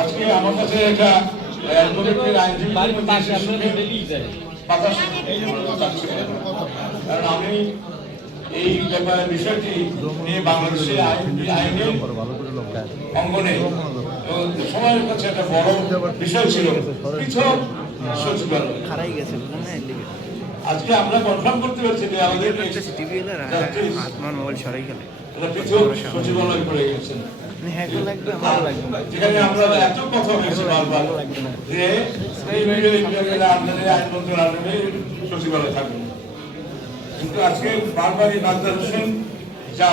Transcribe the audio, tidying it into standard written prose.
আজকে আমার কাছে একটা কারণ আমি এই ব্যাপারে বিষয়টি নিয়ে বাংলাদেশের আইনের অঙ্গনে সময়ের কাছে একটা বড় বিষয় ছিল পৃথক সচিবালয়। আজকে আমরা কনফার্ম করতে পারছি যে আমাদের পৃথক সচিবালয় করে গেছেন, যেখানে আমরা এত কথা হয়েছে বারবার যে আইন মন্ত্রণালয়ে সচিবালয় থাকবে, কিন্তু আজকে বারবারই নাজদার হোসেন যা